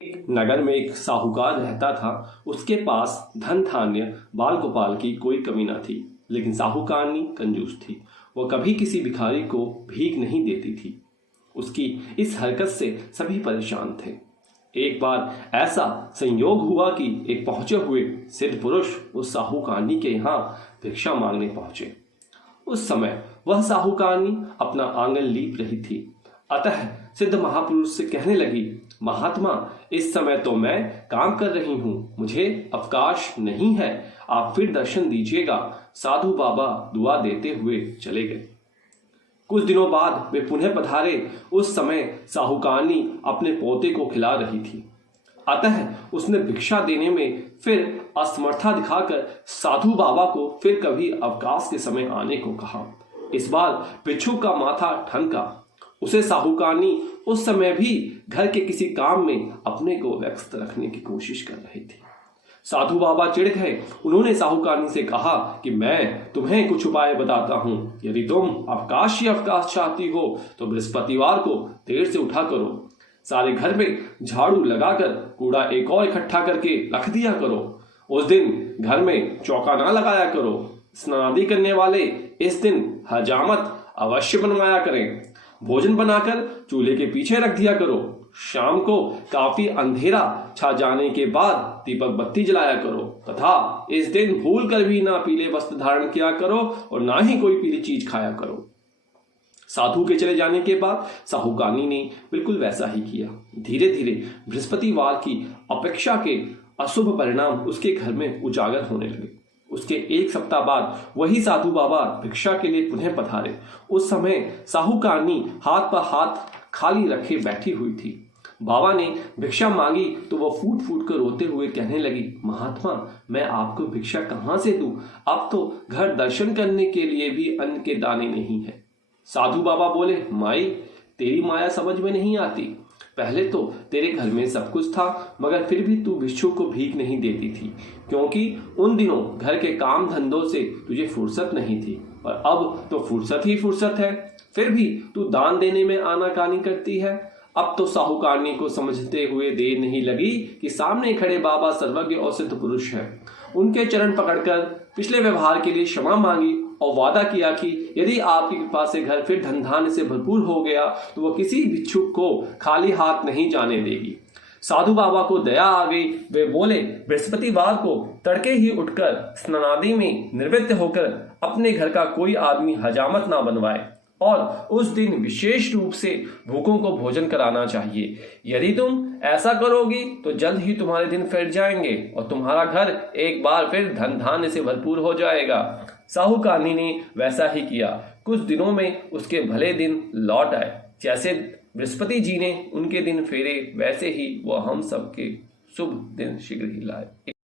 नगर में एक साहूकार रहता था। उसके पास धन धान्य बाल गोपाल की कोई कमी न थी, लेकिन साहूकारनी कंजूस थी। वह कभी किसी भिखारी को भीख नहीं देती थी। उसकी इस हरकत से सभी परेशान थे। एक बार ऐसा संयोग हुआ कि एक पहुंचे हुए सिद्ध पुरुष उस साहूकारनी के यहाँ भिक्षा मांगने पहुंचे। उस समय वह साहूकारनी अपना आंगन लीप रही थी। अतः सिद्ध महापुरुष से कहने लगी, महात्मा, इस समय तो मैं काम कर रही हूँ, मुझे अवकाश नहीं है, आप फिर दर्शन दीजिएगा। साधु बाबा दुआ देते हुए चले गए। कुछ दिनों बाद वे पुनः पधारे। उस समय साहूकारनी अपने पोते को खिला रही थी। अतः उसने भिक्षा देने में फिर असमर्था दिखाकर साधु बाबा को फिर कभी अवकाश के समय आने को कहा। इस बार भिक्षुक का माथा ठनका। उसे साहूकारनी उस समय भी घर के किसी काम में अपने को व्यस्त रखने की कोशिश कर रही थी। साधु बाबा चिढ़ गए। उन्होंने साहूकारनी से कहा कि मैं तुम्हें कुछ उपाय बताता हूं। यदि तुम अवकाश ही अवकाश चाहती हो तो बृहस्पतिवार को देर से उठा करो। सारे घर में झाड़ू लगाकर कूड़ा एक और इकट्ठा करके रख दिया करो। उस दिन घर में चौका ना लगाया करो। स्नानादि करने वाले इस दिन हजामत अवश्य बनवाया करें। भोजन बनाकर चूल्हे के पीछे रख दिया करो। शाम को काफी अंधेरा छा जाने के बाद दीपक बत्ती जलाया करो तथा इस दिन भूल कर भी ना पीले वस्त्र धारण किया करो और ना ही कोई पीली चीज खाया करो। साधु के चले जाने के बाद साहूकारनी ने बिल्कुल वैसा ही किया। धीरे धीरे बृहस्पतिवार की अपेक्षा के अशुभ परिणाम उसके घर में उजागर होने लगे। उसके एक सप्ताह बाद वही साधु बाबा भिक्षा के लिए पुनः पधारे। उस समय साहूकारनी हाथ पर हाथ खाली रखे बैठी हुई थी। बाबा ने भिक्षा मांगी तो वह फूट फूट कर रोते हुए कहने लगी, महात्मा, मैं आपको भिक्षा कहाँ से दूं? अब तो घर दर्शन करने के लिए भी अन्न के दाने नहीं है। साधु बाबा बोले, माई, तेरी माया समझ में नहीं आती। पहले तो तेरे घर में सब कुछ था, मगर फिर भी तू भिक्षुक को भीख नहीं देती थी, क्योंकि उन दिनों घर के काम धंधों से तुझे फुर्सत नहीं थी। और अब तो फुर्सत ही फुर्सत है, फिर भी तू दान देने में आनाकानी करती है। अब तो साहूकारनी को समझते हुए देर नहीं लगी कि सामने खड़े बाबा सर्वज्ञ और सिद्ध पुरुष हैं। उनके चरण पकड़कर पिछले व्यवहार के लिए क्षमा मांगी और वादा किया कि यदि आपकी कृपा से घर फिर धन धान्य से भरपूर हो गया तो वह किसी भिक्षुक को खाली हाथ नहीं जाने देगी। साधु बाबा को दया आ गई। वे बोले, बृहस्पतिवार को तड़के ही उठकर स्नानादि में निवृत्त होकर अपने घर का कोई आदमी हजामत ना बनवाए और उस दिन विशेष रूप से भूखों को भोजन कराना चाहिए। यदि तुम ऐसा करोगी तो जल्द ही तुम्हारे दिन फिर जाएंगे और तुम्हारा घर एक बार फिर धन धान्य से भरपूर हो जाएगा। साहूकारनी ने वैसा ही किया। कुछ दिनों में उसके भले दिन लौट आए। जैसे बृहस्पति जी ने उनके दिन फेरे, वैसे ही वह हम सबके शुभ दिन शीघ्र ही लाए।